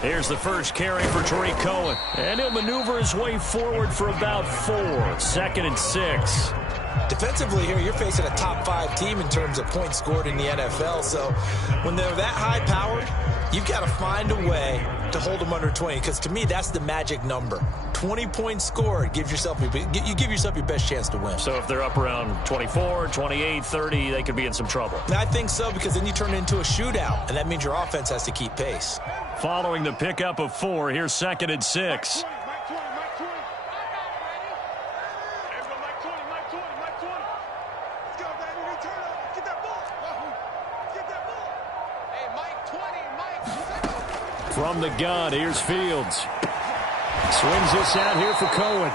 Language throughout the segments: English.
Here's the first carry for Tariq Cohen. And he'll maneuver his way forward for about 4. 2nd and 6. Defensively here, you're facing a top 5 team in terms of points scored in the NFL. So when they're that high-powered, you've got to find a way to hold them under 20. Because to me, that's the magic number. 20 points scored, you give yourself your best chance to win. So if they're up around 24, 28, 30, they could be in some trouble. I think so, because then you turn it into a shootout, and that means your offense has to keep pace. Following the pickup of 4, here's 2nd and 6. From the gun, here's Fields. Swings this out here for Cohen.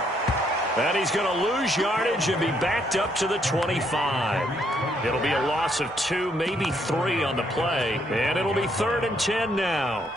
And he's going to lose yardage and be backed up to the 25. It'll be a loss of 2, maybe 3 on the play. And it'll be 3rd and 10 now.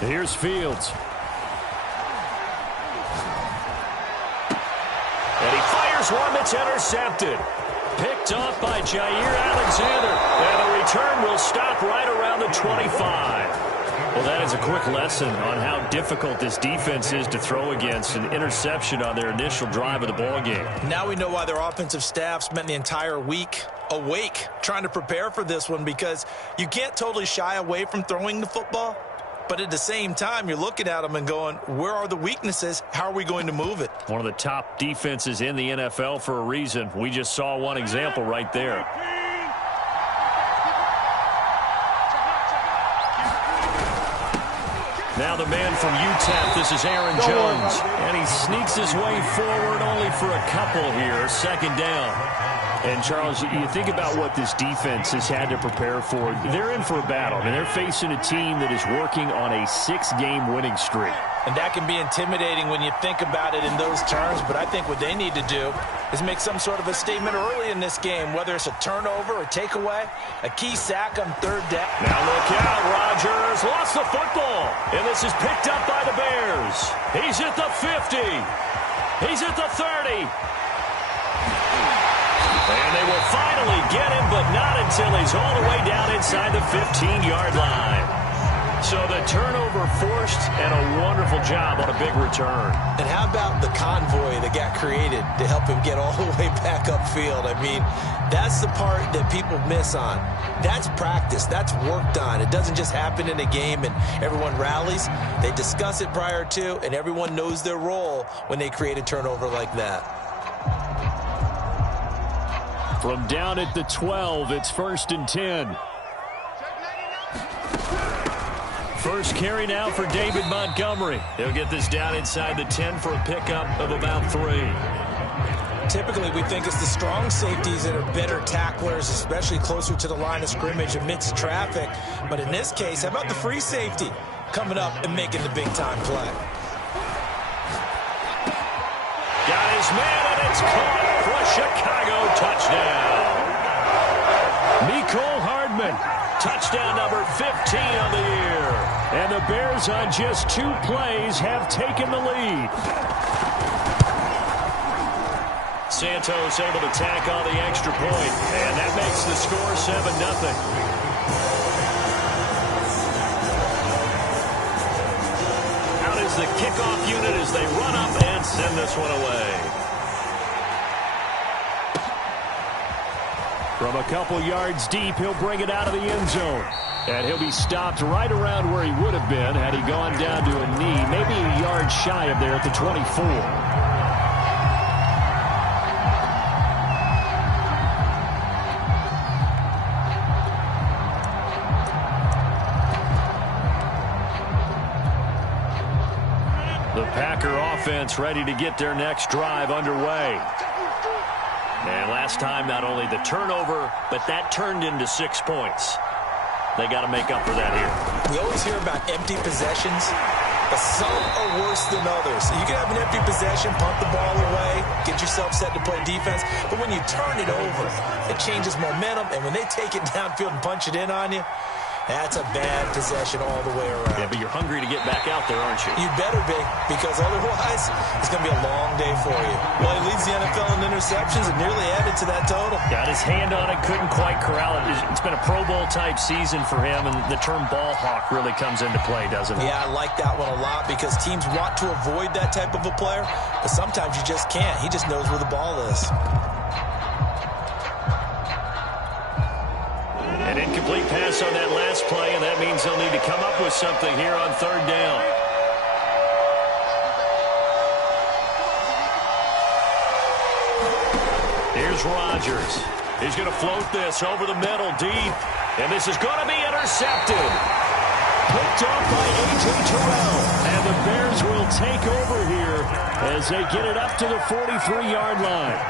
Here's Fields. And he fires one that's intercepted. Picked off by Jair Alexander. And the return will stop right around the 25. Well, that is a quick lesson on how difficult this defense is to throw against. An interception on their initial drive of the ballgame. Now we know why their offensive staff spent the entire week awake trying to prepare for this one, because you can't totally shy away from throwing the football. But at the same time, you're looking at them and going, where are the weaknesses? How are we going to move it? One of the top defenses in the NFL for a reason. We just saw one example right there. Now the man from UTEP, this is Aaron Jones. And he sneaks his way forward only for a couple here. 2nd down. And, Charles, you think about what this defense has had to prepare for. They're in for a battle. I mean, they're facing a team that is working on a 6-game winning streak. And that can be intimidating when you think about it in those terms. But I think what they need to do is make some sort of a statement early in this game, whether it's a turnover, a takeaway, a key sack on 3rd down. Now look out, Rodgers lost the football. And this is picked up by the Bears. He's at the 50. He's at the 30. And they will finally get him, but not until he's all the way down inside the 15-yard line. So the turnover forced, and a wonderful job on a big return. And how about the convoy that got created to help him get all the way back upfield? I mean, that's the part that people miss on. That's practice. That's work done. It doesn't just happen in a game and everyone rallies. They discuss it prior to, and everyone knows their role when they create a turnover like that. From down at the 12, it's 1st and 10. First carry now for David Montgomery. He'll get this down inside the 10 for a pickup of about 3. Typically, we think it's the strong safeties that are better tacklers, especially closer to the line of scrimmage amidst traffic. But in this case, how about the free safety coming up and making the big-time play? Got his man, and it's caught for a Chicago touchdown. Mecole Hardman, touchdown number 15 on the year. And the Bears on just 2 plays have taken the lead. Santos able to tack on the extra point, and that makes the score 7-0. Out is the kickoff unit as they run up and send this one away. From a couple yards deep, he'll bring it out of the end zone. And he'll be stopped right around where he would have been had he gone down to a knee, maybe a yard shy of there at the 24. The Packer offense ready to get their next drive underway. And last time, not only the turnover, but that turned into 6 points. They got to make up for that here. We always hear about empty possessions, but some are worse than others. You can have an empty possession, punt the ball away, get yourself set to play defense, but when you turn it over, it changes momentum, and when they take it downfield and punch it in on you, that's a bad possession all the way around. Yeah, but you're hungry to get back out there, aren't you? You better be, because otherwise, it's going to be a long day for you. Well, he leads the NFL in interceptions and nearly added to that total. Got his hand on it, couldn't quite corral it. It's been a Pro Bowl-type season for him, and the term ball hawk really comes into play, doesn't it? Yeah, I like that one a lot because teams want to avoid that type of a player, but sometimes you just can't. He just knows where the ball is. An incomplete pass on that last play, and that means they'll need to come up with something here on 3rd down. Here's Rodgers. He's going to float this over the middle deep, and this is going to be intercepted. Picked off by A.J. Terrell, and the Bears will take over here as they get it up to the 43-yard line.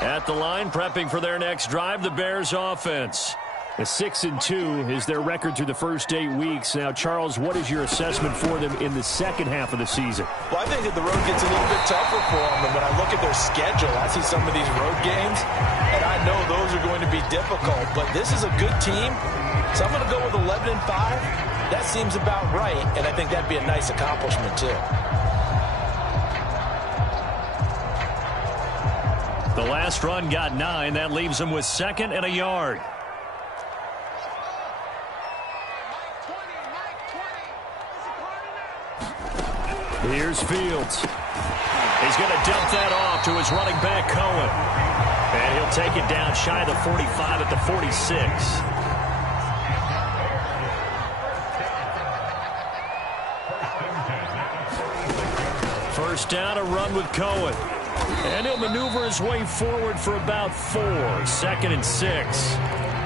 At the line, prepping for their next drive, the Bears offense. A 6-2 is their record through the first 8 weeks. Now, Charles, what is your assessment for them in the second half of the season? Well, I think that the road gets a little bit tougher for them. And when I look at their schedule, I see some of these road games, and I know those are going to be difficult. But this is a good team, so I'm going to go with 11-5. That seems about right, and I think that'd be a nice accomplishment, too. The last run got 9. That leaves them with 2nd and a yard. Here's Fields. He's going to dump that off to his running back, Cohen. And he'll take it down shy of the 45 at the 46. First down, a run with Cohen. And he'll maneuver his way forward for about 4. 2nd and 6.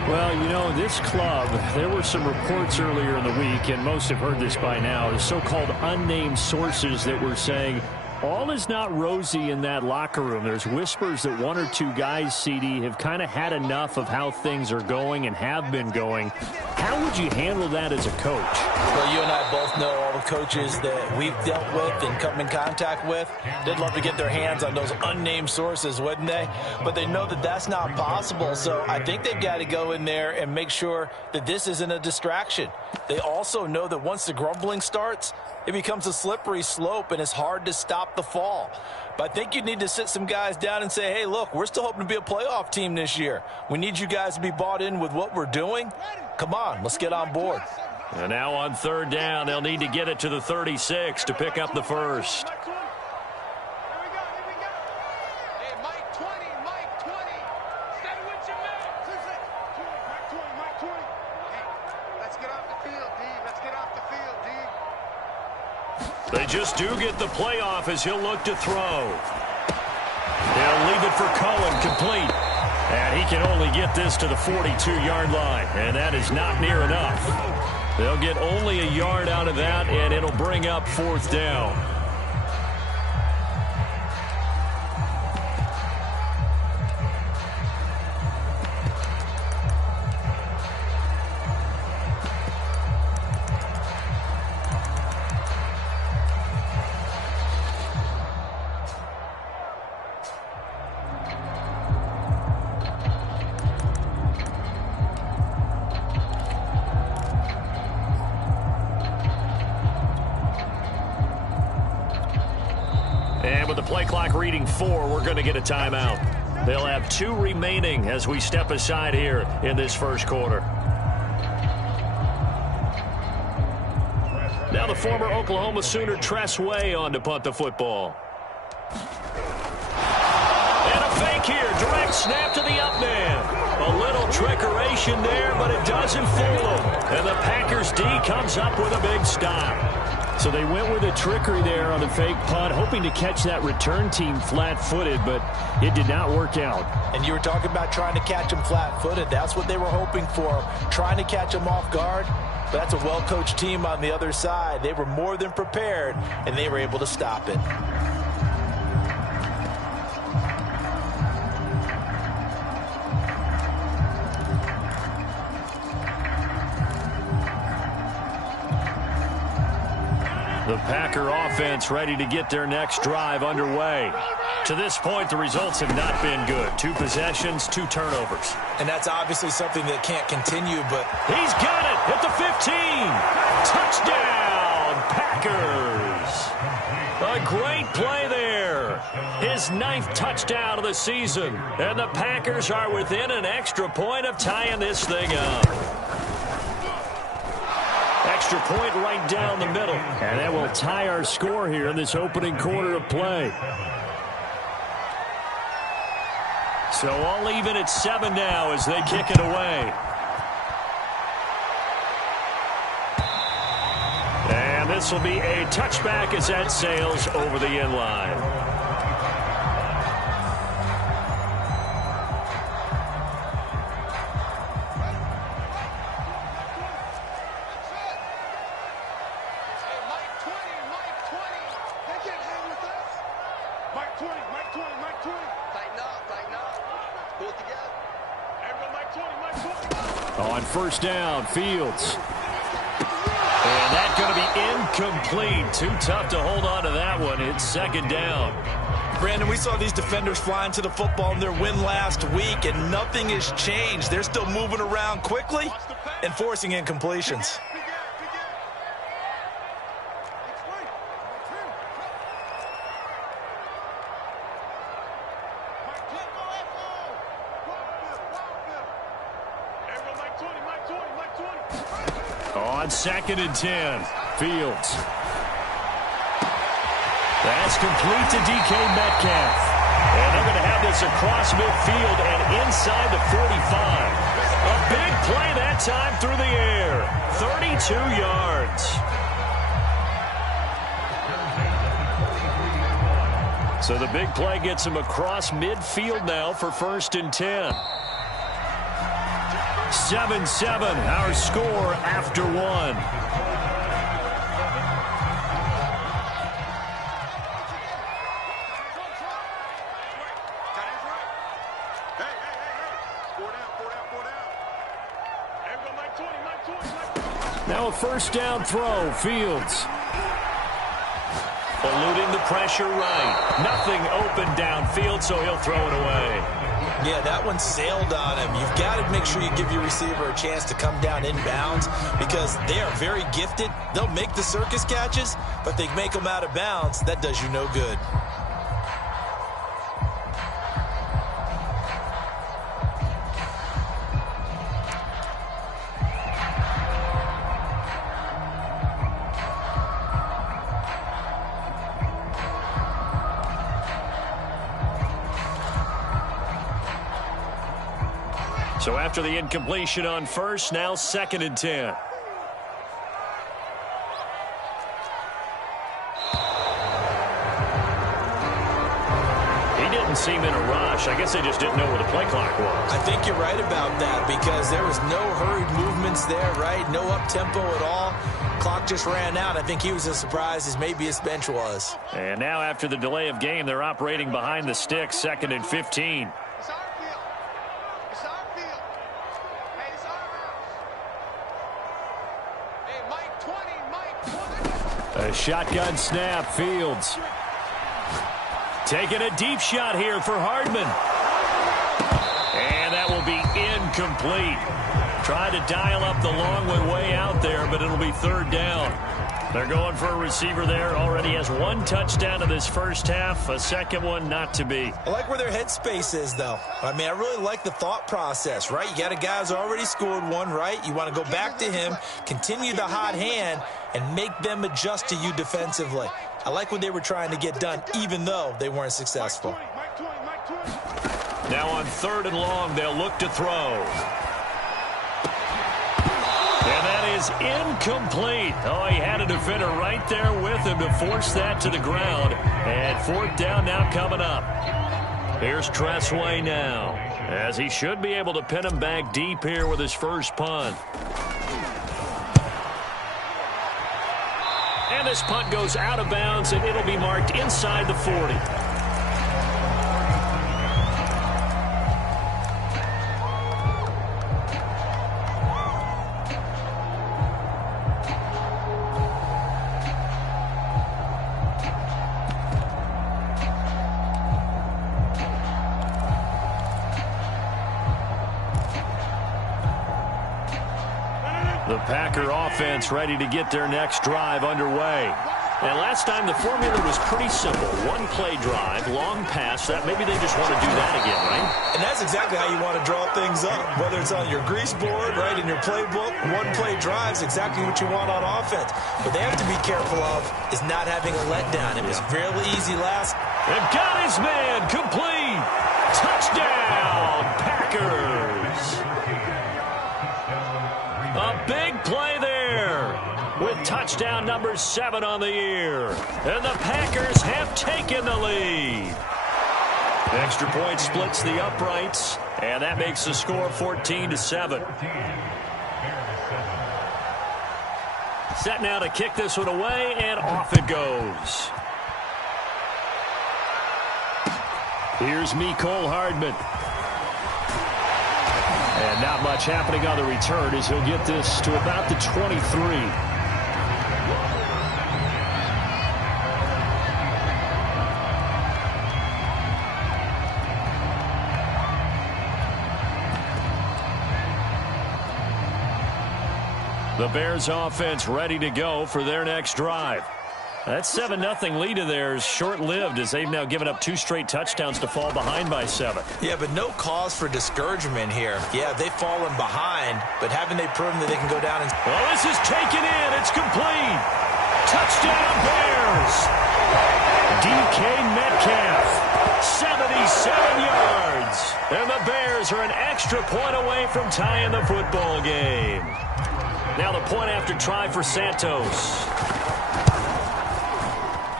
Well, you know, this club, there were some reports earlier in the week, and most have heard this by now, the so-called unnamed sources that were saying all is not rosy in that locker room. There's whispers that 1 or 2 guys, CD, have kind of had enough of how things are going and have been going. How would you handle that as a coach? Well, you and I both know all the coaches that we've dealt with and come in contact with. They'd love to get their hands on those unnamed sources, wouldn't they? But they know that that's not possible, so I think they've got to go in there and make sure that this isn't a distraction. They also know that once the grumbling starts, it becomes a slippery slope, and it's hard to stop the fall. But I think you need to sit some guys down and say, hey, look, we're still hoping to be a playoff team this year. We need you guys to be bought in with what we're doing. Come on, let's get on board. And now on 3rd down, they'll need to get it to the 36 to pick up the first. They just do get the playoff as he'll look to throw. They'll leave it for Cohen, complete. And he can only get this to the 42-yard line, and that is not near enough. They'll get only a yard out of that, and it'll bring up 4th down. And with the play clock reading 4, we're going to get a timeout. They'll have 2 remaining as we step aside here in this first quarter. Now the former Oklahoma Sooner Tress Way on to punt the football. And a fake here. Direct snap to the up man. A little trickeration there, but it doesn't fool him. And the Packers D comes up with a big stop. So they went with a trickery there on the fake punt, hoping to catch that return team flat-footed, but it did not work out. And you were talking about trying to catch them flat-footed. That's what they were hoping for, trying to catch them off guard. But that's a well-coached team on the other side. They were more than prepared, and they were able to stop it. The Packer offense ready to get their next drive underway. To this point, the results have not been good. 2 possessions, 2 turnovers. And that's obviously something that can't continue, but... He's got it at the 15. Touchdown, Packers. A great play there. His 9th touchdown of the season. And the Packers are within an extra point of tying this thing up. Extra point right down the middle. And that will tie our score here in this opening quarter of play. So all even at 7 now as they kick it away. And this will be a touchback as that sails over the end line. On first down, Fields. And that's going to be incomplete. Too tough to hold on to that one. It's second down. Brandon, we saw these defenders flying to the football in their win last week, and nothing has changed. They're still moving around quickly and forcing incompletions. On 2nd and 10, Fields. That's complete to DK Metcalf. And they're going to have this across midfield and inside the 45. A big play that time through the air. 32 yards. So the big play gets him across midfield now for 1st and 10. 7-7, our score after 1. Now a first down throw, Fields. Eluding the pressure right. Nothing open downfield, so he'll throw it away. Yeah, that one sailed on him. You've got to make sure you give your receiver a chance to come down inbounds because they are very gifted. They'll make the circus catches, but they make them out of bounds. That does you no good. So after the incompletion on first, now 2nd and 10. He didn't seem in a rush. I guess they just didn't know where the play clock was. I think you're right about that because there was no hurried movements there, right? No up-tempo at all. Clock just ran out. I think he was as surprised as maybe his bench was. And now after the delay of game, they're operating behind the sticks, 2nd and 15. A shotgun snap, Fields. Taking a deep shot here for Hardman. And that will be incomplete. Tried to dial up the long one way out there, but it'll be 3rd down. They're going for a receiver there. Already has 1 touchdown in this first half. A second one not to be. I like where their headspace is, though. I mean, I really like the thought process, right? You got a guy who's already scored 1, right? You want to go back to him, continue the hot hand, and make them adjust to you defensively. I like what they were trying to get done, even though they weren't successful. Now on 3rd and long, they'll look to throw. And that is incomplete. Oh, he had a defender right there with him to force that to the ground. And fourth down now coming up. Here's Tressway now, as he should be able to pin him back deep here with his first punt. And this punt goes out of bounds, and it'll be marked inside the 40. The Packer offense ready to get their next drive underway. And last time the formula was pretty simple. One play drive, long pass. That maybe they just want to do that again, right? And that's exactly how you want to draw things up. Whether it's on your grease board, right, in your playbook, one play drive is exactly what you want on offense. What they have to be careful of is not having a letdown. It was fairly easy last. They've got his man complete. Touchdown, Packers. A big play there with touchdown number 7 on the year. And the Packers have taken the lead. Extra point splits the uprights, and that makes the score 14-7. Set now to kick this one away, and off it goes. Here's Mecole Hardman. And not much happening on the return as he'll get this to about the 23. The Bears offense ready to go for their next drive. That 7-0 lead of theirs short-lived as they've now given up 2 straight touchdowns to fall behind by 7. Yeah, but no cause for discouragement here. Yeah, they've fallen behind, but haven't they proven that they can go down and... Well, this is taken in. It's complete. Touchdown, Bears. DK Metcalf, 77 yards. And the Bears are an extra point away from tying the football game. Now the point after try for Santos.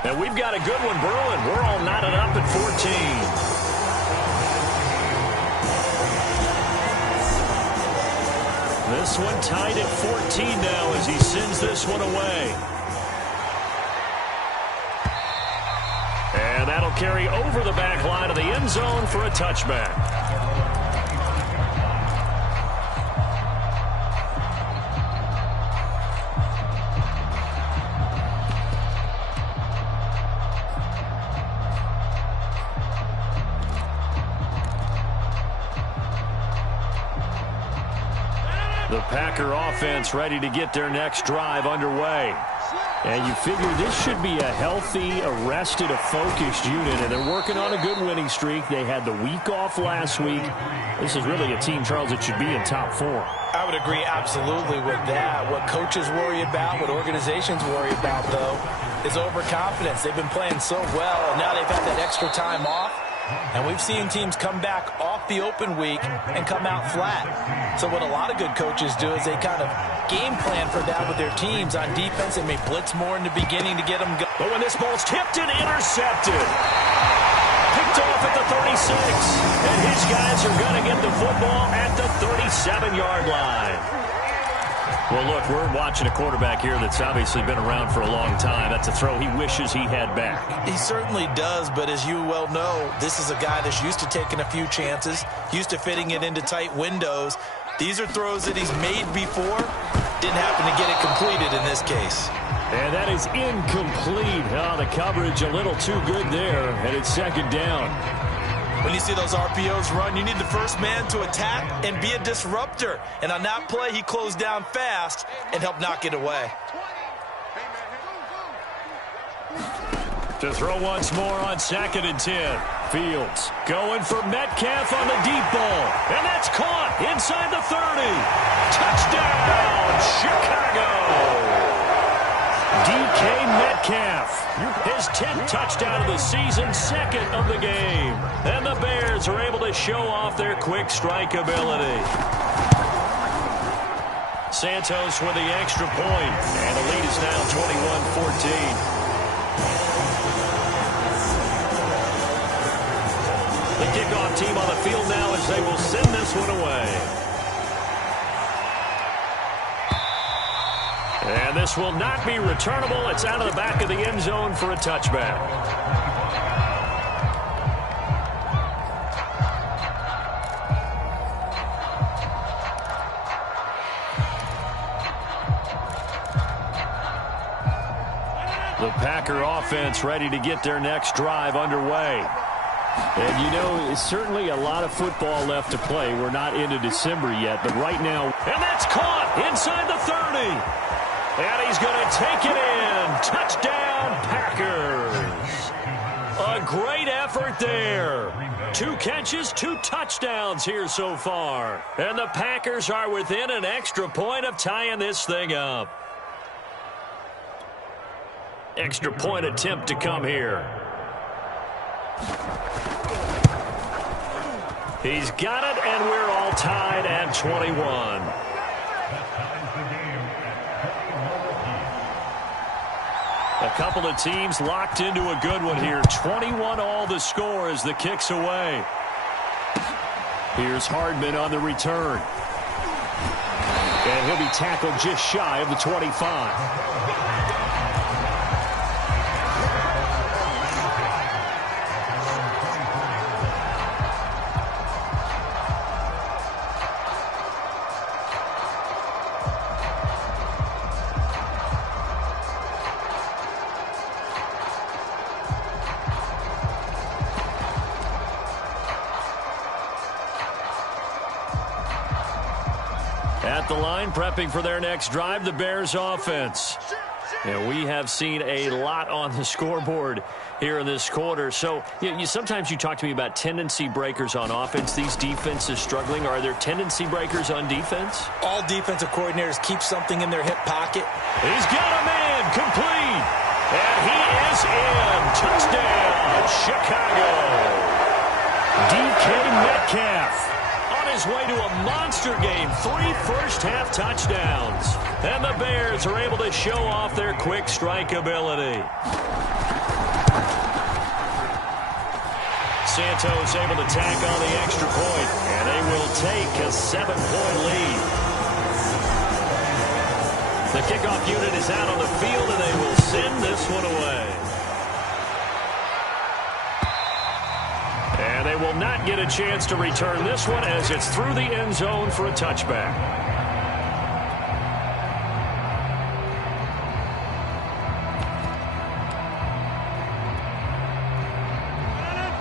And we've got a good one brewing. We're all knotted up at 14. This one tied at 14 now as he sends this one away. And that'll carry over the back line of the end zone for a touchback. The Packer offense ready to get their next drive underway. And you figure this should be a healthy, arrested, a focused unit, and they're working on a good winning streak. They had the week off last week. This is really a team, Charles, that should be in top 4. I would agree absolutely with that. What coaches worry about, what organizations worry about, though, is overconfidence. They've been playing so well, and now they've had that extra time off. And we've seen teams come back off the open week and come out flat. So what a lot of good coaches do is they kind of game plan for that with their teams on defense. They may blitz more in the beginning to get them going. But when this ball's tipped and intercepted, picked off at the 36. And his guys are going to get the football at the 37-yard line. Well, look, we're watching a quarterback here that's obviously been around for a long time. That's a throw he wishes he had back. He certainly does, but as you well know, this is a guy that's used to taking a few chances, used to fitting it into tight windows. These are throws that he's made before. Didn't happen to get it completed in this case. And that is incomplete. Oh, the coverage a little too good there, and it's second down. When you see those RPOs run, you need the first man to attack and be a disruptor. And on that play, he closed down fast and helped knock it away. To throw once more on 2nd and 10. Fields going for Metcalf on the deep ball. And that's caught inside the 30. Touchdown, Chicago. DK Metcalf, his 10th touchdown of the season, 2nd of the game. And the Bears are able to show off their quick strike ability. Santos with the extra point, and the lead is now 21-14. The kickoff team on the field now as they will send this one away. And this will not be returnable. It's out of the back of the end zone for a touchback. The Packer offense ready to get their next drive underway. And, you know, it's certainly a lot of football left to play. We're not into December yet, but right now. And that's caught inside the 30. And he's going to take it in. Touchdown, Packers. A great effort there. 2 catches, 2 touchdowns here so far. And the Packers are within an extra point of tying this thing up. Extra point attempt to come here. He's got it, and we're all tied at 21. A couple of teams locked into a good one here. 21 all the score as the kick's away. Here's Hardman on the return. And he'll be tackled just shy of the 25. At the line, prepping for their next drive, the Bears offense. And we have seen a lot on the scoreboard here in this quarter. So sometimes you talk to me about tendency breakers on offense. These defenses struggling. Are there tendency breakers on defense? All defensive coordinators keep something in their hip pocket. He's got a man complete. And he is in. Touchdown, Chicago. DK Metcalf. His way to a monster game. 3 first-half touchdowns. And the Bears are able to show off their quick strike ability. Santos able to tack on the extra point, and they will take a 7-point lead. The kickoff unit is out on the field, and they will send this one away. And they will not get a chance to return this one as it's through the end zone for a touchback.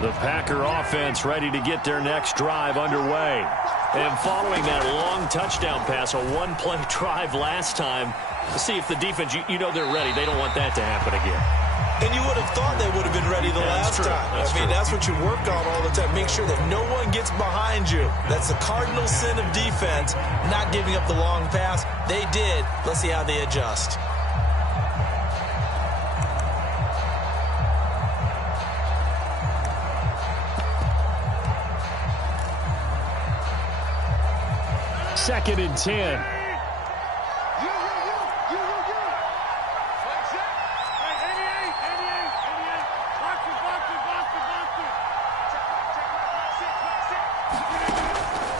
The Packer offense ready to get their next drive underway. And following that long touchdown pass, a one-play drive last time, to see if the defense, you know they're ready. They don't want that to happen again. And you would have thought they would have been ready the last time. That's what you work on all the time. Make sure that no one gets behind you. That's the cardinal sin of defense, not giving up the long pass. They did. Let's see how they adjust. Second and 10.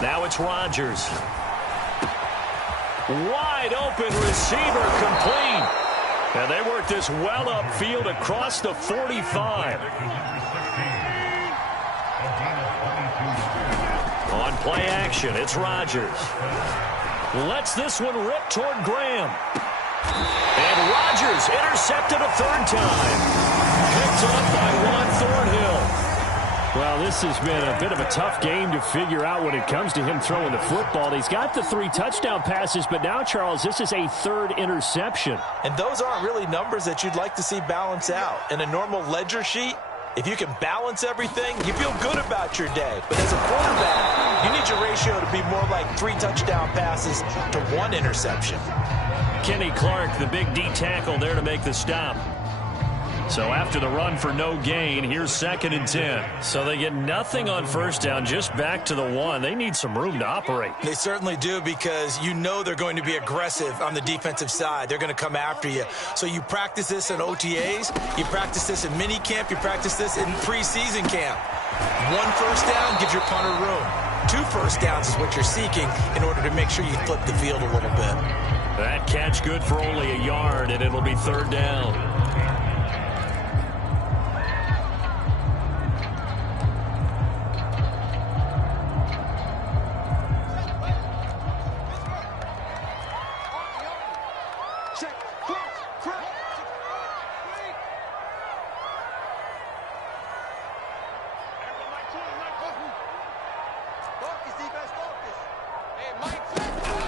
Now it's Rodgers. Wide open receiver complete. And they work this well upfield across the 45. On play action, it's Rodgers. Lets this one rip toward Graham. And Rodgers intercepted a 3rd time. Picked up by Juan Thornhill. Well, this has been a bit of a tough game to figure out when it comes to him throwing the football. He's got the 3 touchdown passes, but now, Charles, this is a 3rd interception. And those aren't really numbers that you'd like to see balance out. In a normal ledger sheet, if you can balance everything, you feel good about your day. But as a quarterback, you need your ratio to be more like 3 touchdown passes to 1 interception. Kenny Clark, the big D tackle there to make the stop. So after the run for no gain, here's 2nd and 10. So they get nothing on first down, just back to the 1. They need some room to operate. They certainly do, because you know they're going to be aggressive on the defensive side. They're going to come after you. So you practice this in OTAs, you practice this in mini camp, you practice this in preseason camp. 1 first down gives your punter room. 2 first downs is what you're seeking in order to make sure you flip the field a little bit. That catch good for only a yard, and it'll be 3rd down.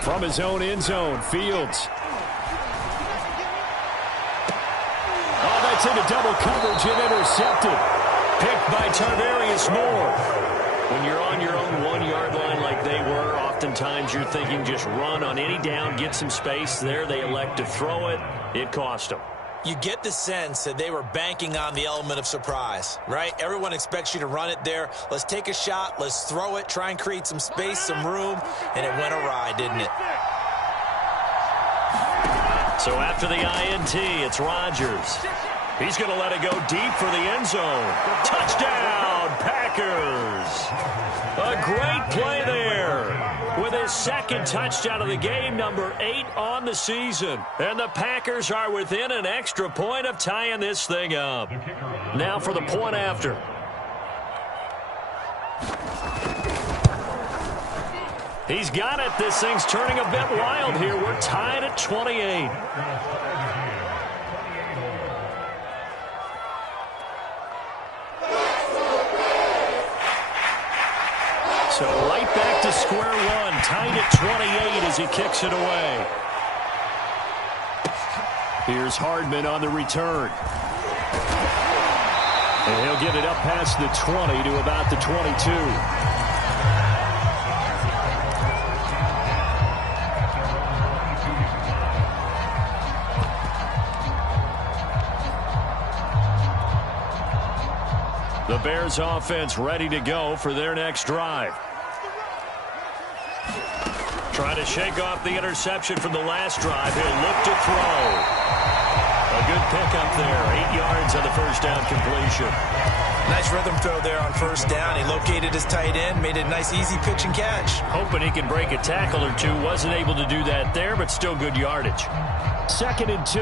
From his own end zone, Fields. Oh, that's into double coverage and intercepted. Picked by Tarvarius Moore. When you're on your own 1-yard line like they were, oftentimes you're thinking just run on any down, get some space. There they elect to throw it. It cost them. You get the sense that they were banking on the element of surprise, right? Everyone expects you to run it there. Let's take a shot. Let's throw it. Try and create some space, some room. And it went awry, didn't it? So after the INT, it's Rodgers. He's going to let it go deep for the end zone. Touchdown, Packers. A great play there. With his 2nd touchdown of the game, number 8 on the season. And the Packers are within an extra point of tying this thing up. Now for the point after. He's got it. This thing's turning a bit wild here. We're tied at 28. So right back to square one, tied at 28 as he kicks it away. Here's Hardman on the return. And he'll get it up past the 20 to about the 22. The Bears offense ready to go for their next drive. Trying to shake off the interception from the last drive. He'll look to throw. A good pickup there. 8 yards on the first down completion. Nice rhythm throw there on first down. He located his tight end, made it a nice easy pitch and catch. Hoping he can break a tackle or two. Wasn't able to do that there, but still good yardage. 2nd and 2.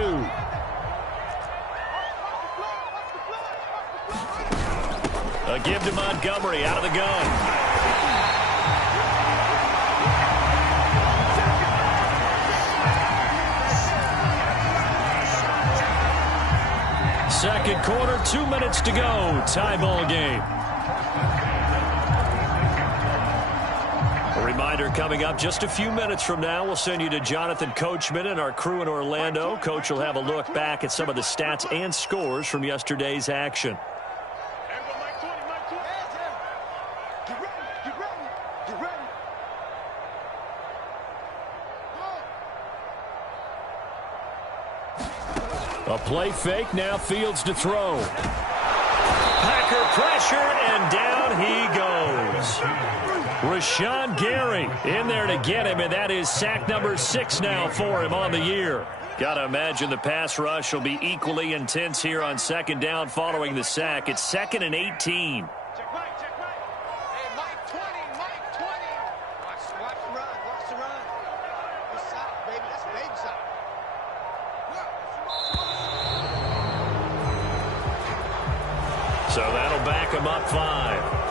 A give to Montgomery out of the gun. Second quarter, 2 minutes to go. Tie ball game. A reminder coming up just a few minutes from now. We'll send you to Jonathan Coachman and our crew in Orlando. Coach will have a look back at some of the stats and scores from yesterday's action. A play fake, now Fields to throw. Packer pressure, and down he goes. Rashawn Gary in there to get him, and that is sack number 6 now for him on the year. Got to imagine the pass rush will be equally intense here on 2nd down following the sack. It's 2nd and 18. So that'll back him up 5.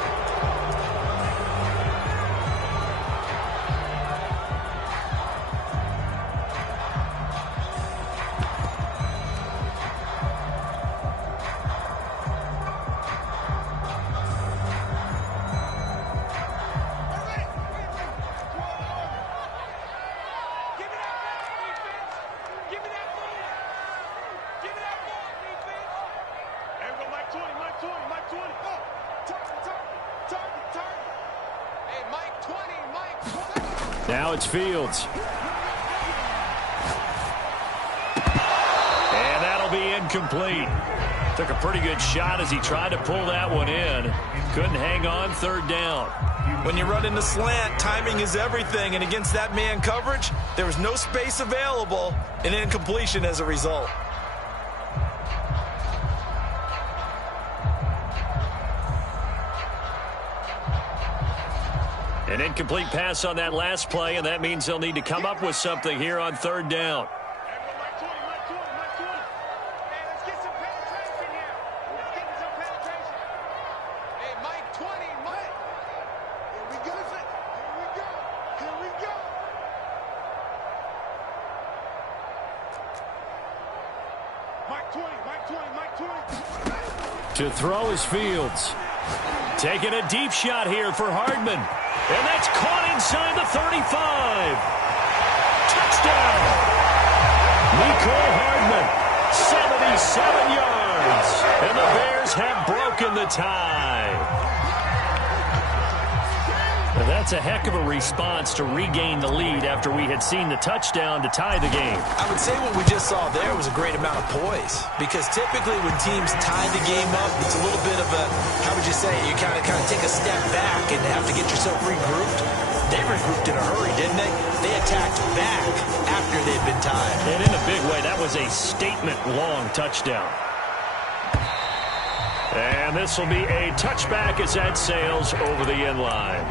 Now it's Fields. And that'll be incomplete. Took a pretty good shot as he tried to pull that one in. Couldn't hang on third down. When you run in the slant, timing is everything. And against that man coverage, there was no space available. An incompletion as a result. An incomplete pass on that last play, and that means they'll need to come up with something here on third down. To throw is Fields. Taking a deep shot here for Hardman. And that's caught inside the 35. Touchdown! Nicole Hardman, 77 yards. And the Bears have broken the tie. Now that's a heck of a response to regain the lead after we had seen the touchdown to tie the game. I would say what we just saw there was a great amount of poise, because typically when teams tie the game up, it's a little bit of a, how would you say, you kind of take a step back and have to get yourself regrouped. They regrouped in a hurry, didn't they? They attacked back after they'd been tied. And in a big way, that was a statement-long touchdown. And this will be a touchback as that sails over the end line.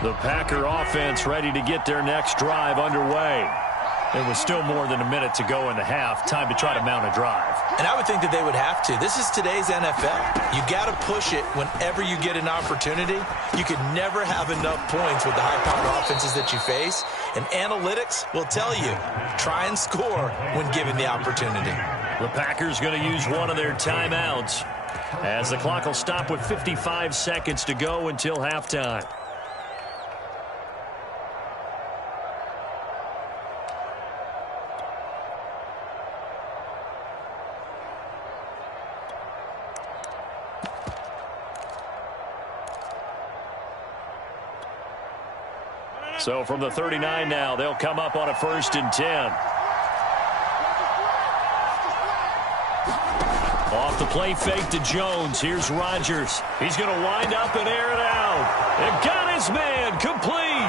The Packer offense ready to get their next drive underway. There was still more than a minute to go in the half. Time to try to mount a drive. And I would think that they would have to. This is today's NFL. You got to push it whenever you get an opportunity. You could never have enough points with the high-powered offenses that you face. And analytics will tell you, try and score when given the opportunity. The Packers going to use one of their timeouts as the clock will stop with 55 seconds to go until halftime. So from the 39 now, they'll come up on a 1st and 10. Off the play fake to Jones. Here's Rodgers. He's going to wind up and air it out. And got his man complete.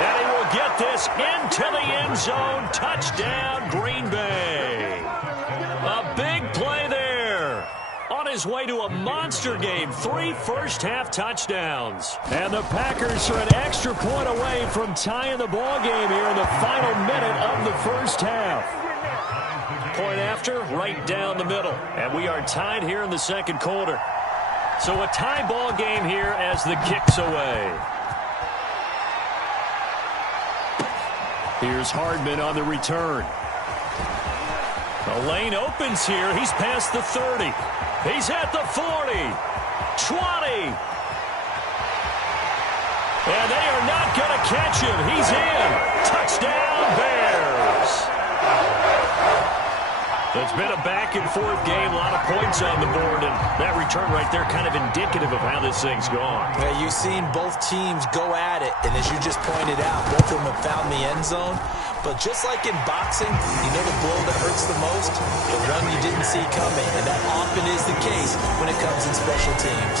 And he will get this into the end zone. Touchdown, Green Bay. A big play there. On his way to a monster game, 3 first-half touchdowns. And the Packers are an extra point away from tying the ball game here in the final minute of the first half. Point after, right down the middle. And we are tied here in the second quarter. So a tie ball game here as the kick's away. Here's Hardman on the return. The lane opens here. He's past the 30. He's at the 40, 20. And they are not going to catch him. He's in. Touchdown, Bears. It's been a back-and-forth game, a lot of points on the board, and that return right there kind of indicative of how this thing's gone. Yeah, you've seen both teams go at it, and as you just pointed out, both of them have found the end zone. But just like in boxing, you know the blow that hurts the most? The one you didn't see coming, and that often is the case when it comes in special teams.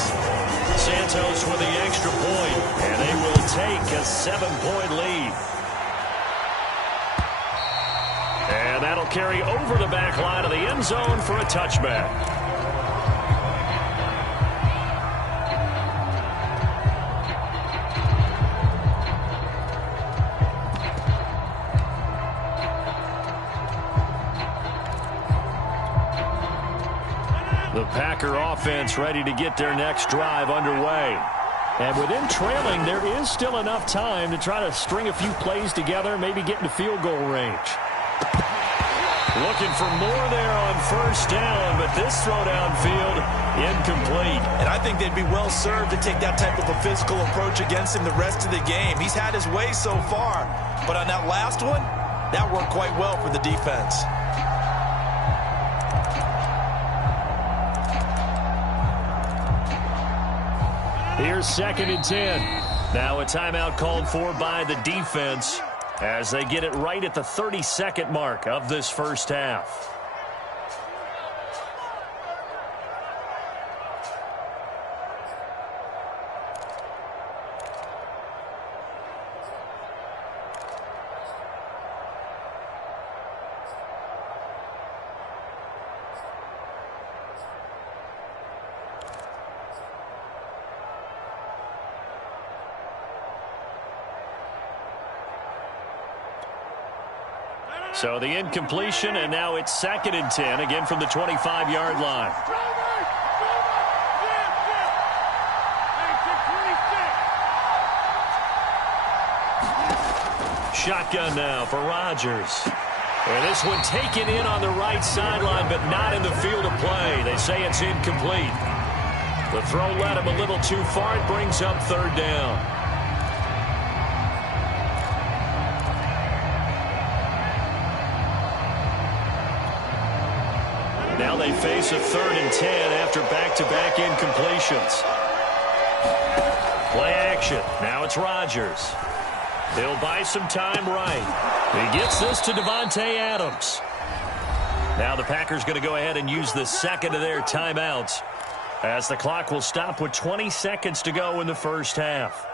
Santos with the extra point, and they will take a 7-point lead. And that'll carry over the back line of the end zone for a touchback. The Packer offense ready to get their next drive underway. And with them trailing, there is still enough time to try to string a few plays together, maybe get into field goal range. Looking for more there on first down, but this throw downfield incomplete. And I think they'd be well served to take that type of a physical approach against him the rest of the game. He's had his way so far, but on that last one, that worked quite well for the defense. Here's 2nd and 10. Now a timeout called for by the defense as they get it right at the 30-second mark of this first half. So the incompletion, and now it's 2nd and 10, again from the 25-yard line. Shotgun now for Rodgers. And this one taken in on the right sideline, but not in the field of play. They say it's incomplete. The throw led him a little too far. It brings up 3rd down. Now they face a 3rd and 10 after back-to-back incompletions. Play action. Now it's Rodgers. He'll buy some time right. He gets this to Davante Adams. Now the Packers going to go ahead and use the 2nd of their timeouts as the clock will stop with 20 seconds to go in the first half.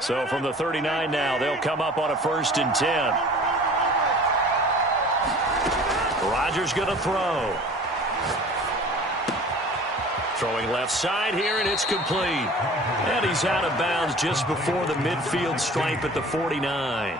So from the 39 now, they'll come up on a 1st and 10. Rodgers going to throw. Throwing left side here, and it's complete. And he's out of bounds just before the midfield stripe at the 49.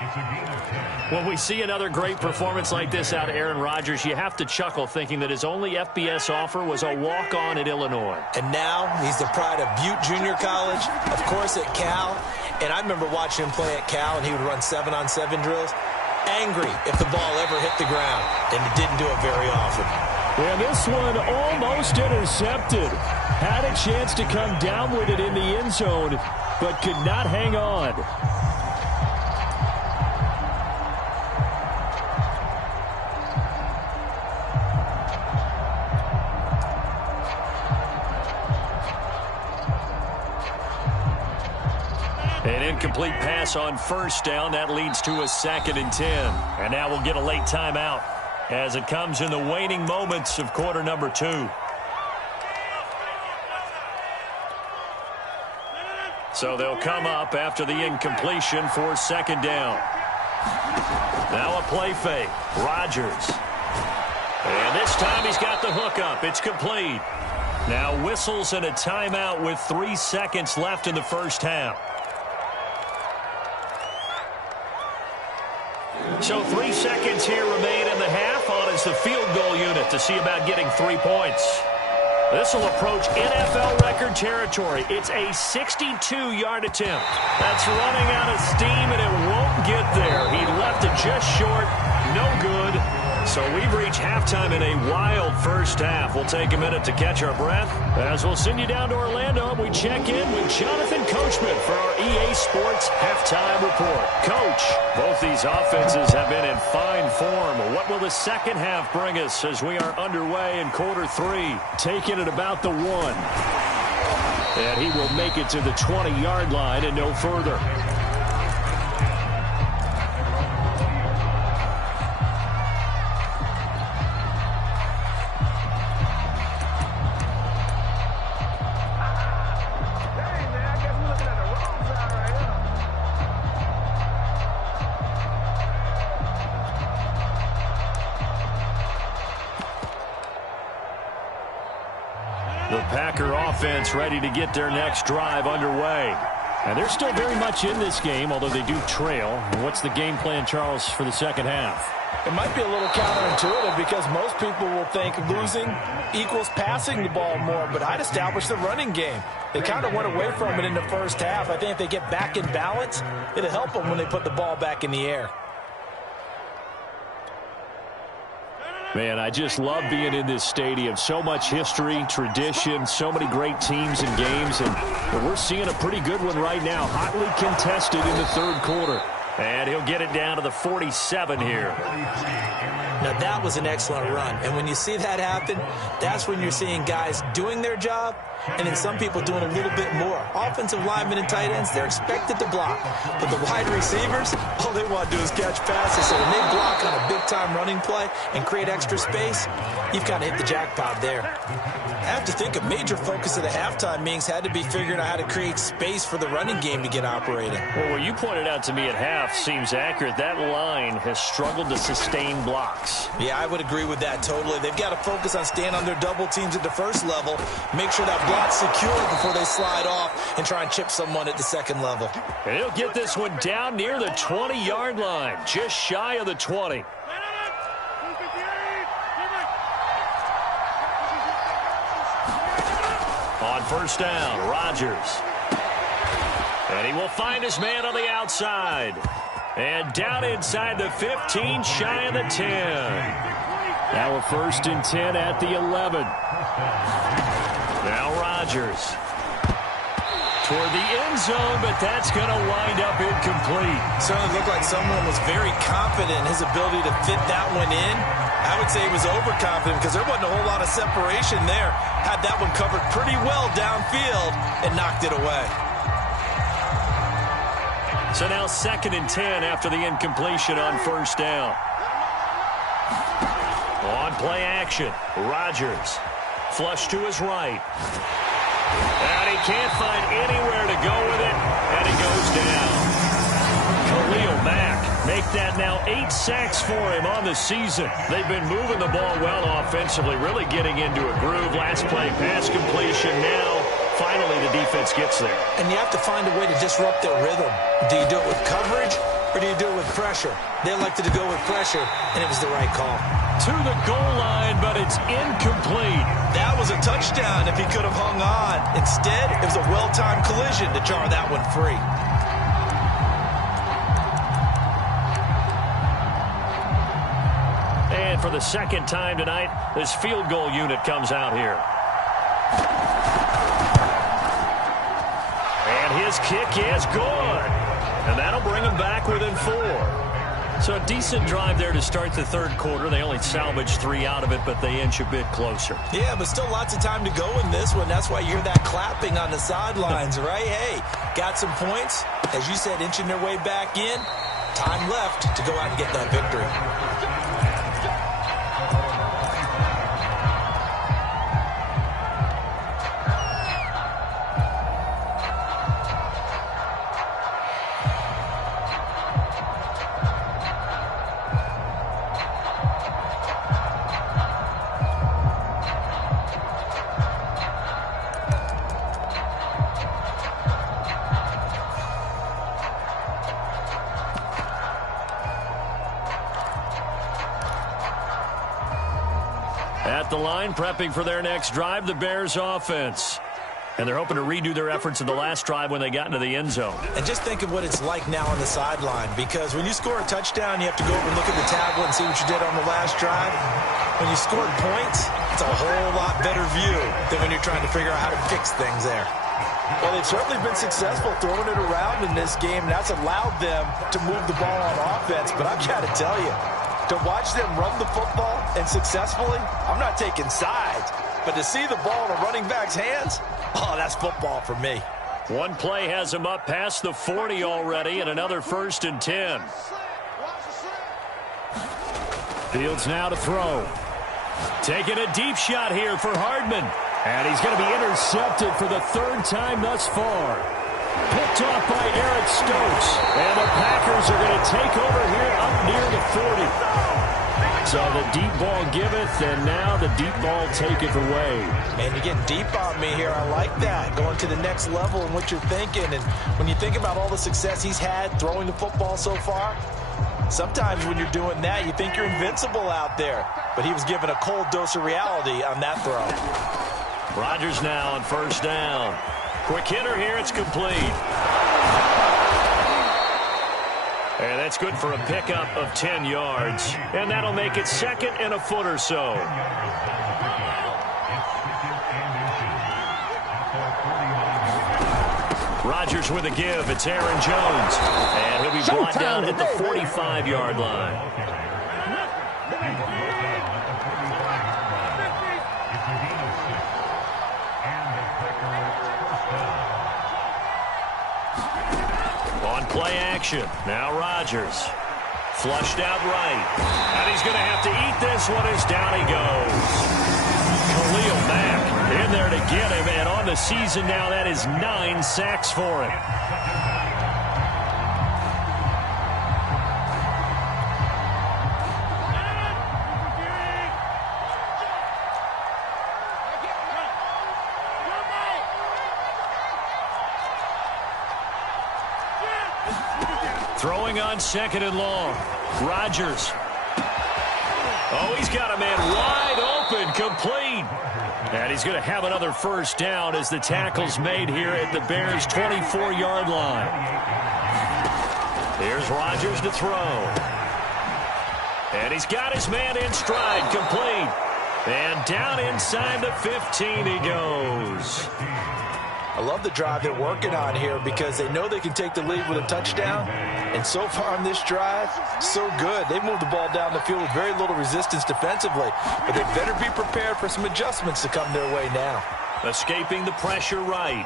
When we see another great performance like this out of Aaron Rodgers, you have to chuckle thinking that his only FBS offer was a walk-on at Illinois. And now he's the pride of Butte Junior College, of course at Cal. And I remember watching him play at Cal, and he would run 7-on-7 drills. Angry if the ball ever hit the ground, and it didn't do it very often. And this one almost intercepted. Had a chance to come down with it in the end zone, but could not hang on. An incomplete pass on first down. That leads to a 2nd and 10. And now we'll get a late timeout as it comes in the waning moments of quarter number 2. So they'll come up after the incompletion for 2nd down. Now a play fake. Rodgers. And this time he's got the hook up. It's complete. Now whistles and a timeout with 3 seconds left in the first half. So 3 seconds here remain in the half. On is the field goal unit to see about getting 3 points. This will approach NFL record territory. It's a 62-yard attempt. That's running out of steam, and it won't get there. He left it just short. No good. So we've reached halftime in a wild first half. We'll take a minute to catch our breath as we'll send you down to Orlando and we check in with Jonathan Coachman for our EA Sports Halftime Report. Coach, both these offenses have been in fine form. What will the second half bring us as we are underway in quarter 3? Taking it about the 1. And he will make it to the 20-yard line and no further. The Packer offense ready to get their next drive underway. And they're still very much in this game, although they do trail. And what's the game plan, Charles, for the second half? It might be a little counterintuitive because most people will think losing equals passing the ball more, but I'd establish the running game. They kind of went away from it in the first half. I think if they get back in balance, it'll help them when they put the ball back in the air. Man, I just love being in this stadium. So much history, tradition, so many great teams and games, and we're seeing a pretty good one right now. Hotly contested in the third quarter. And he'll get it down to the 47 here. Now, that was an excellent run. And when you see that happen, that's when you're seeing guys doing their job and then some people doing a little bit more. Offensive linemen and tight ends, they're expected to block. But the wide receivers, all they want to do is catch passes. So when they block on a big-time running play and create extra space, you've kind of hit the jackpot there. I have to think a major focus of the halftime meetings had to be figuring out how to create space for the running game to get operating. Well, what you pointed out to me at half seems accurate. That line has struggled to sustain blocks. Yeah, I would agree with that totally. They've got to focus on staying on their double teams at the first level, make sure that block's secure before they slide off and try and chip someone at the second level. And he'll get this one down near the 20-yard line, just shy of the 20. On first down, Rodgers. And he will find his man on the outside. And down inside the 15, shy of the 10. Now a 1st and 10 at the 11. Now Rodgers. Toward the end zone, but that's going to wind up incomplete. Certainly looked like someone was very confident in his ability to fit that one in. I would say he was overconfident because there wasn't a whole lot of separation there. Had that one covered pretty well downfield and knocked it away. So now 2nd and 10 after the incompletion on first down. On play action, Rodgers. Flush to his right. And he can't find anywhere to go with it, and he goes down. Khalil Mack make that now 8 sacks for him on the season. They've been moving the ball well offensively, really getting into a groove. Last play, pass completion. Now, finally, the defense gets there. And you have to find a way to disrupt their rhythm. Do you do it with coverage, or do you do it with pressure? They elected to go with pressure, and it was the right call. To the goal line, but it's incomplete. That was a touchdown if he could have hung on. Instead, it was a well-timed collision to jar that one free. And for the second time tonight, this field goal unit comes out here. And his kick is good. And that'll bring him back within 4. So a decent drive there to start the third quarter. They only salvaged 3 out of it, but they inch a bit closer. Yeah, but still lots of time to go in this one. That's why you hear that clapping on the sidelines, right? Hey, got some points. As you said, inching their way back in. Time left to go out and get that victory. At the line, prepping for their next drive, the Bears offense. And they're hoping to redo their efforts in the last drive when they got into the end zone. And just think of what it's like now on the sideline, because when you score a touchdown, you have to go over and look at the tablet and see what you did on the last drive. When you scored points, it's a whole lot better view than when you're trying to figure out how to fix things there. Well, they've certainly been successful throwing it around in this game, and that's allowed them to move the ball on offense. But I've got to tell you, to watch them run the football and successfully, I'm not taking sides, but to see the ball in a running back's hands, oh, that's football for me. One play has him up past the 40 already, and another 1st and 10. Fields now to throw. Taking a deep shot here for Hardman. And he's going to be intercepted for the 3rd time thus far. Picked off by Eric Stokes. And the Packers are going to take over here up near the 40. So the deep ball giveth, and now the deep ball taketh away. Man, you're getting deep on me here. I like that. Going to the next level in what you're thinking. And when you think about all the success he's had throwing the football so far, sometimes when you're doing that, you think you're invincible out there. But he was given a cold dose of reality on that throw. Rodgers now on first down. Quick hitter here, it's complete. And that's good for a pickup of 10 yards. And that'll make it 2nd and a foot or so. Rodgers with a give. It's Aaron Jones. And he'll be brought down at the 45-yard line. On play action. Now Rodgers. Flushed out right. And he's going to have to eat this one as down he goes. Khalil Mack in there to get him, and on the season now, that is 9 sacks for him. Throwing on 2nd and long. Rodgers. Oh, he's got a man wide open, complete. And he's going to have another first down as the tackle's made here at the Bears' 24-yard line. Here's Rodgers to throw. And he's got his man in stride, complete. And down inside the 15 he goes. I love the drive they're working on here because they know they can take the lead with a touchdown. And so far on this drive, so good. They moved the ball down the field with very little resistance defensively. But they better be prepared for some adjustments to come their way now. Escaping the pressure right.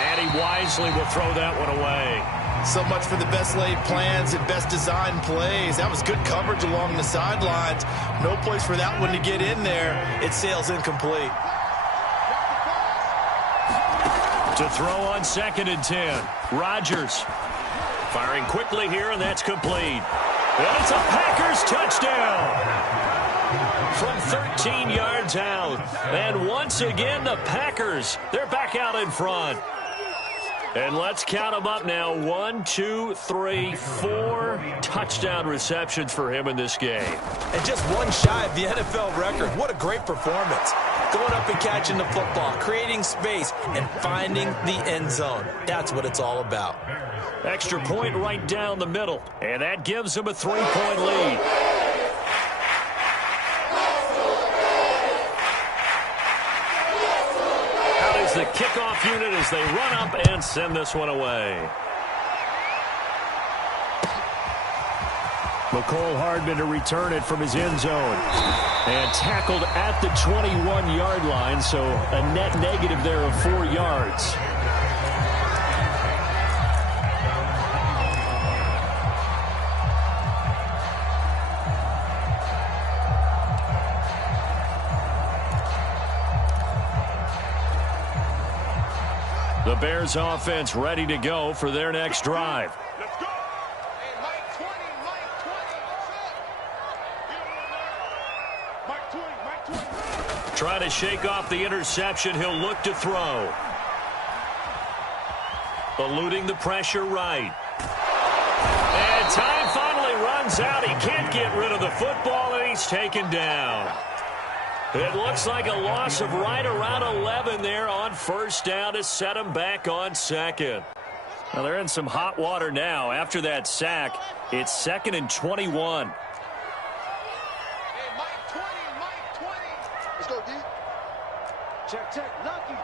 And he wisely will throw that one away. So much for the best laid plans and best designed plays. That was good coverage along the sidelines. No place for that one to get in there. It sails incomplete. To throw on 2nd and 10. Rodgers. Firing quickly here, and that's complete. And it's a Packers touchdown. From 13 yards out. And once again, the Packers, they're back out in front. And let's count them up now. 1, 2, 3, 4 touchdown receptions for him in this game. And just one shy of the NFL record. What a great performance. Going up and catching the football, creating space, and finding the end zone. That's what it's all about. Extra point right down the middle. And that gives him a 3-point lead. The kickoff unit as they run up and send this one away. McCole Hardman to return it from his end zone. And tackled at the 21-yard line, so a net negative there of 4 yards. The Bears offense ready to go for their next drive. Let's go. Hey, Mike 20, Mike 20. Mike 20. Trying to shake off the interception. He'll look to throw. Eluding the pressure right. And time finally runs out. He can't get rid of the football, and he's taken down. It looks like a loss of right around 11 there on first down to set him back on 2nd. Well, they're in some hot water now. After that sack, it's 2nd and 21. Hey, Mike 20, Mike 20. Let's go, D. Check. Lucky.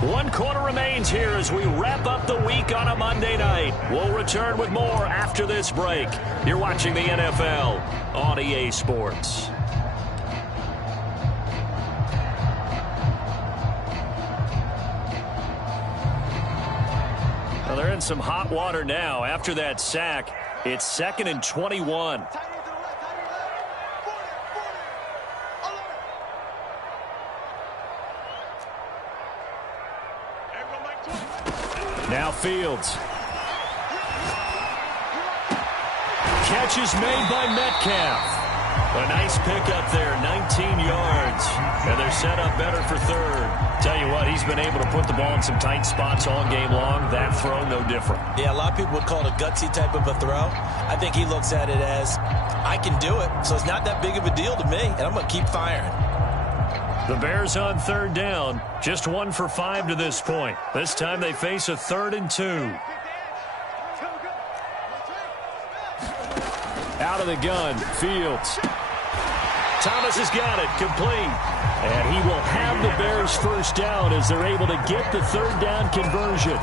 One quarter remains here as we wrap up the week on a Monday night. We'll return with more after this break. You're watching the NFL on EA Sports. Well, they're in some hot water now. After that sack, it's 2nd and 21. Now Fields. Catch is made by Metcalf. A nice pickup there, 19 yards. And they're set up better for 3rd. Tell you what, he's been able to put the ball in some tight spots all game long. That throw, no different. Yeah, a lot of people would call it a gutsy type of a throw. I think he looks at it as, I can do it, so it's not that big of a deal to me, and I'm going to keep firing. The Bears on third down, just 1 for 5 to this point. This time they face a 3rd and 2. Out of the gun, Fields. Thomas has got it, complete. And he will have the Bears first down as they're able to get the 3rd down conversion.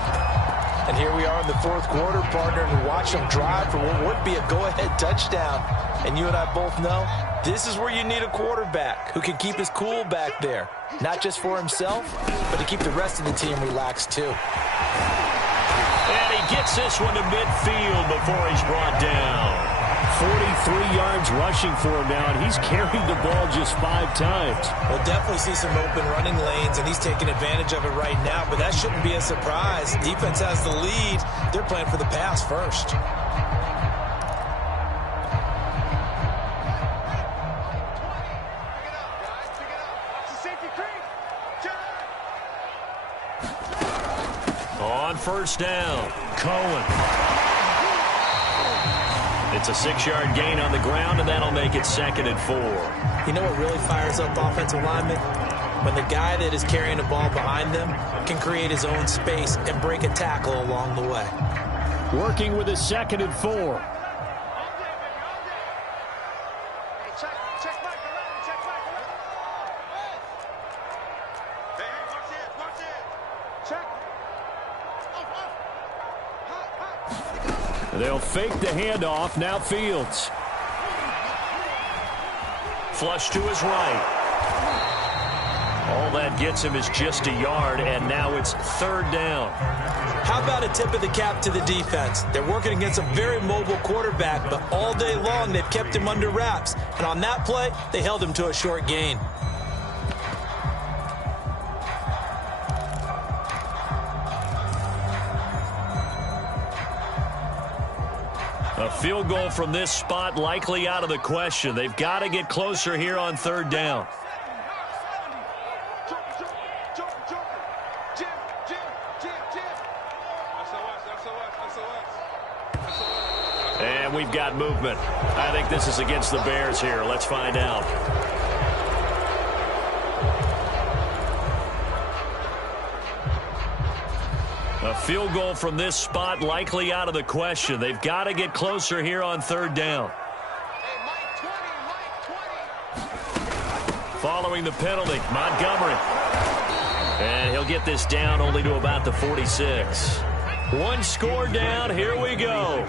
And here we are in the 4th quarter, partner, and watch them drive for what would be a go-ahead touchdown. And you and I both know this is where you need a quarterback who can keep his cool back there, not just for himself, but to keep the rest of the team relaxed too. And he gets this one to midfield before he's brought down. 43 yards rushing for him now, and he's carried the ball just 5 times. We'll definitely see some open running lanes, and he's taking advantage of it right now, but that shouldn't be a surprise. Defense has the lead. They're playing for the pass first. On first down, Cohen. It's a 6-yard gain on the ground, and that'll make it 2nd and 4. You know what really fires up offensive linemen? When the guy that is carrying the ball behind them can create his own space and break a tackle along the way. Working with a 2nd and 4. They'll fake the handoff. Now Fields. Flush to his right. All that gets him is just a yard, and now it's 3rd down. How about a tip of the cap to the defense? They're working against a very mobile quarterback, but all day long they've kept him under wraps. And on that play, they held him to a short gain. A field goal from this spot likely out of the question. They've got to get closer here on 3rd down. And we've got movement. I think this is against the Bears here. Let's find out. A field goal from this spot likely out of the question. They've got to get closer here on 3rd down. Following the penalty, Montgomery. And he'll get this down only to about the 46. 1 score down. Here we go.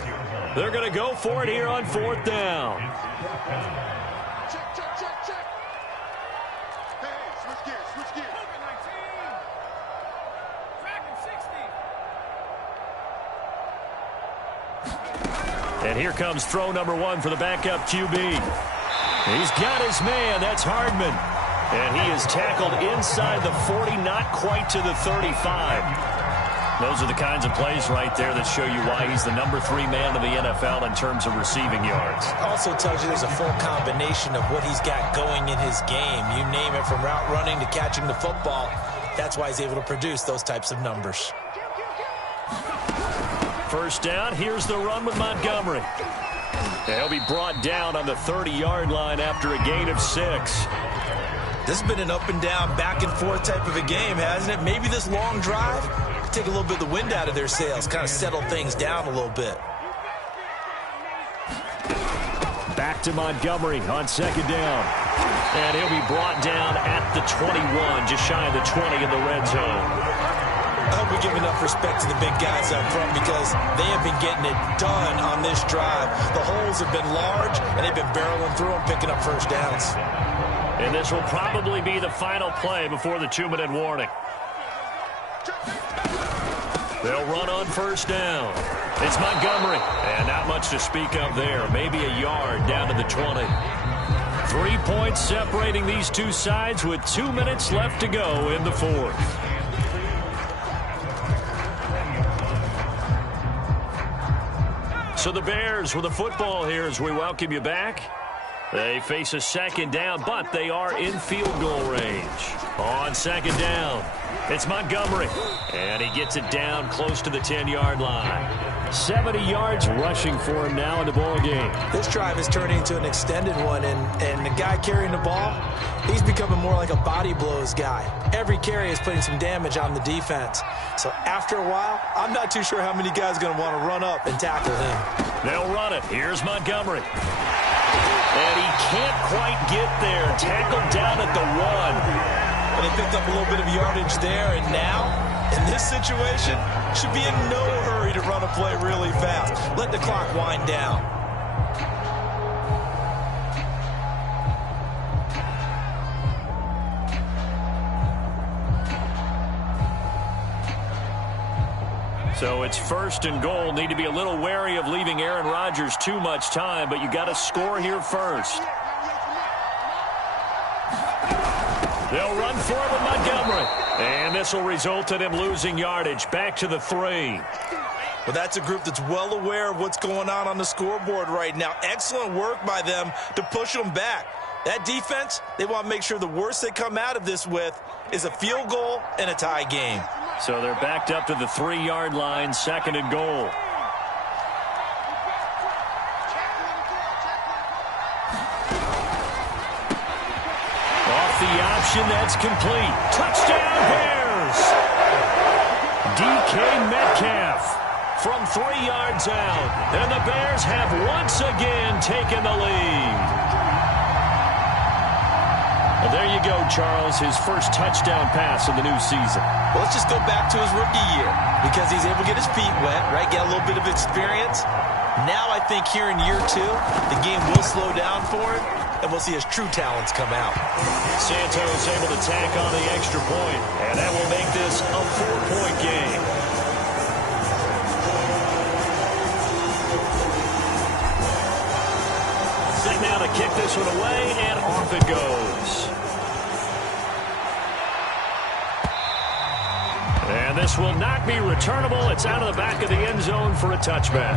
They're going to go for it here on 4th down. And here comes throw number 1 for the backup QB. He's got his man. That's Hardman. And he is tackled inside the 40, not quite to the 35. Those are the kinds of plays right there that show you why he's the number 3 man of the NFL in terms of receiving yards. Also tells you there's a full combination of what he's got going in his game. You name it, from route running to catching the football. That's why he's able to produce those types of numbers. First down, here's the run with Montgomery. He'll be brought down on the 30-yard line after a gain of 6. This has been an up and down, back and forth type of a game, hasn't it? Maybe this long drive could take a little bit of the wind out of their sails, kind of settle things down a little bit. Back to Montgomery on 2nd down. And he'll be brought down at the 21, just shy of the 20 in the red zone. I hope we give enough respect to the big guys up front, because they have been getting it done on this drive. The holes have been large, and they've been barreling through them, picking up first downs. And this will probably be the final play before the 2-minute warning. They'll run on first down. It's Montgomery, and not much to speak of there. Maybe a yard down to the 20. 3 points separating these two sides with 2 minutes left to go in the 4th. So the Bears with the football here as we welcome you back. They face a 2nd down, but they are in field goal range. On 2nd down, it's Montgomery. And he gets it down close to the 10-yard line. 70 yards rushing for him now in the ball game. This drive is turning into an extended one, and the guy carrying the ball, he's becoming more like a body blows guy. Every carry is putting some damage on the defense. So after a while, I'm not too sure how many guys are going to want to run up and tackle him. They'll run it. Here's Montgomery. And he can't quite get there. Tackled down at the 1. But they picked up a little bit of yardage there, and now, in this situation, should be in no hurry to run a play really fast. Let the clock wind down. So it's 1st and goal. Need to be a little wary of leaving Aaron Rodgers too much time, but you got to score here first. They'll run for it with Montgomery. And this will result in him losing yardage. Back to the 3. Well, that's a group that's well aware of what's going on the scoreboard right now. Excellent work by them to push them back. That defense, they want to make sure the worst they come out of this with is a field goal and a tie game. So they're backed up to the 3-yard line, 2nd and goal. Off the option, that's complete. Touchdown Bears! DK Metcalf from 3 yards out. And the Bears have once again taken the lead. Well, there you go, Charles, his first touchdown pass of the new season. Well, let's just go back to his rookie year because he's able to get his feet wet, right, get a little bit of experience. Now I think here in year 2, the game will slow down for him, and we'll see his true talents come out. Santos able to tack on the extra point, and that will make this a 4-point game. Set now to kick this one away, and off it goes. And this will not be returnable. It's out of the back of the end zone for a touchback.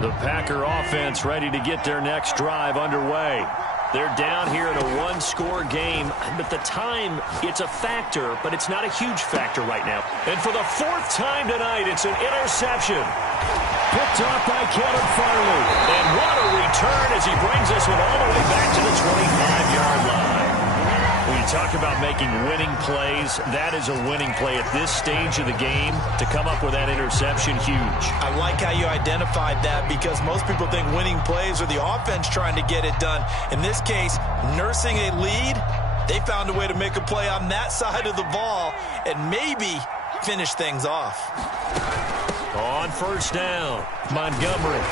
The Packer offense ready to get their next drive underway. They're down here in a 1-score game, but the time, it's a factor, but it's not a huge factor right now. And for the 4th time tonight, it's an interception. Picked off by Caleb Farley. And what a return as he brings this one all the way back to the 25-yard line. When you talk about making winning plays, that is a winning play at this stage of the game. To come up with that interception, huge. I like how you identified that because most people think winning plays are the offense trying to get it done. In this case, nursing a lead, they found a way to make a play on that side of the ball and maybe finish things off. On 1st down, Montgomery.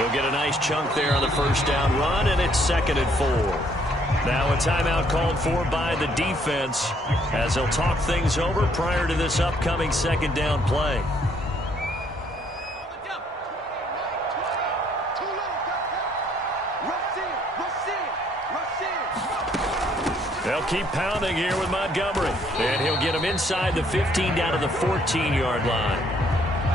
He'll get a nice chunk there on the 1st down run, and it's 2nd and 4. Now a timeout called for by the defense as they'll talk things over prior to this upcoming 2nd down play. They'll keep pounding here with Montgomery. And he'll get him inside the 15 down to the 14-yard line.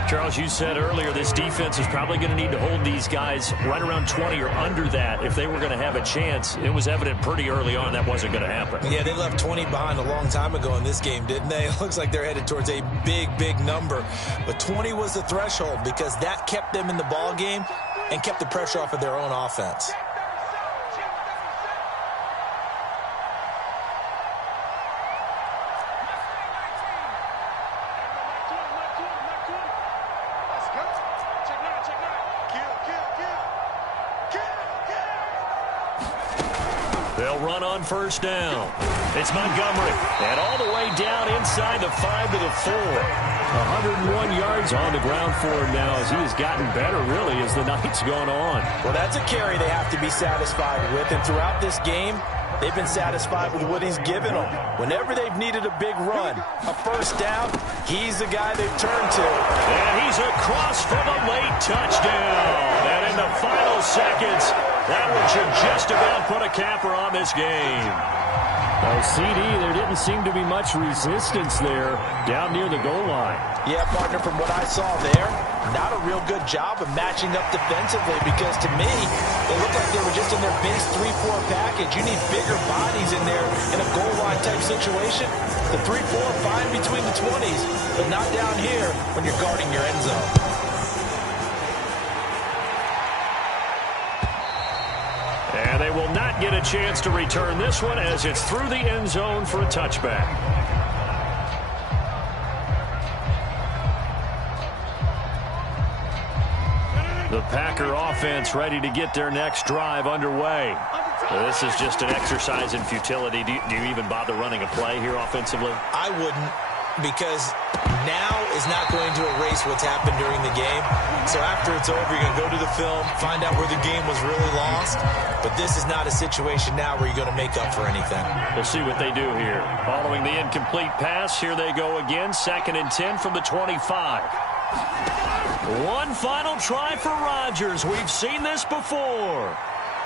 Charles, you said earlier this defense is probably going to need to hold these guys right around 20 or under that if they were going to have a chance. It was evident pretty early on that wasn't going to happen. Yeah, they left 20 behind a long time ago in this game, didn't they? It looks like they're headed towards a big, big number. But 20 was the threshold because that kept them in the ball game and kept the pressure off of their own offense. They'll run on 1st down. It's Montgomery. And all the way down inside the 5 to the 4. 101 yards on the ground for him now as he has gotten better, really, as the night's gone on. Well, that's a carry they have to be satisfied with. And throughout this game, they've been satisfied with what he's given them. Whenever they've needed a big run, a 1st down, he's the guy they've turned to. And he's across for the late touchdown. And in the final seconds, that one should just about put a capper on this game. Oh, CD, there didn't seem to be much resistance there down near the goal line. Yeah, partner, from what I saw there, not a real good job of matching up defensively, because to me, they look like they were just in their base 3-4 package. You need bigger bodies in there in a goal line type situation. The 3-4 fine between the 20s, but not down here when you're guarding your end zone. And they will not get a chance to return this one as it's through the end zone for a touchback. The Packer offense ready to get their next drive underway. This is just an exercise in futility. Do you even bother running a play here offensively? I wouldn't, because now is not going to erase what's happened during the game. So after it's over, you're going to go to the film, find out where the game was really lost. But this is not a situation now where you're going to make up for anything. We'll see what they do here. Following the incomplete pass, here they go again. 2nd and 10 from the 25. One final try for Rodgers. We've seen this before.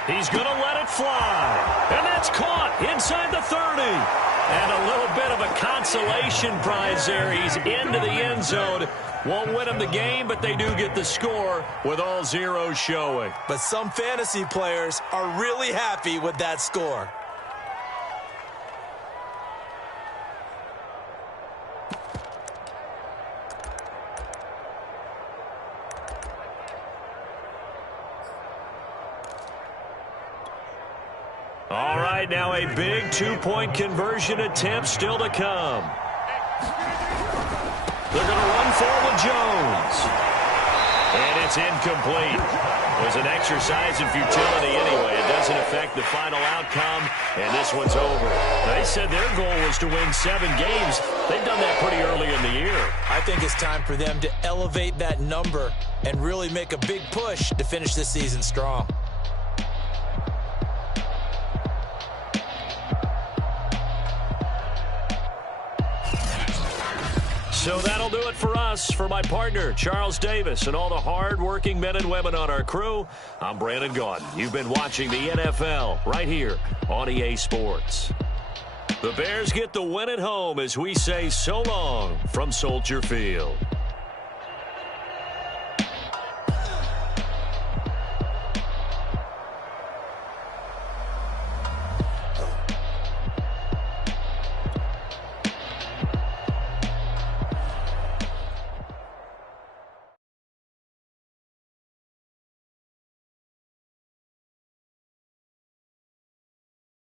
He's going to let it fly. And that's caught inside the 30. And a little bit of a consolation prize there. He's into the end zone. Won't win them the game, but they do get the score with all zeros showing. But some fantasy players are really happy with that score. All right, now a big two-point conversion attempt still to come. They're going to run forward Jones. And it's incomplete. It was an exercise in futility anyway. It doesn't affect the final outcome, and this one's over. They said their goal was to win 7 games. They've done that pretty early in the year. I think it's time for them to elevate that number and really make a big push to finish this season strong. So that'll do it for us. For my partner, Charles Davis, and all the hard-working men and women on our crew, I'm Brandon Gaudin. You've been watching the NFL right here on EA Sports. The Bears get the win at home as we say so long from Soldier Field.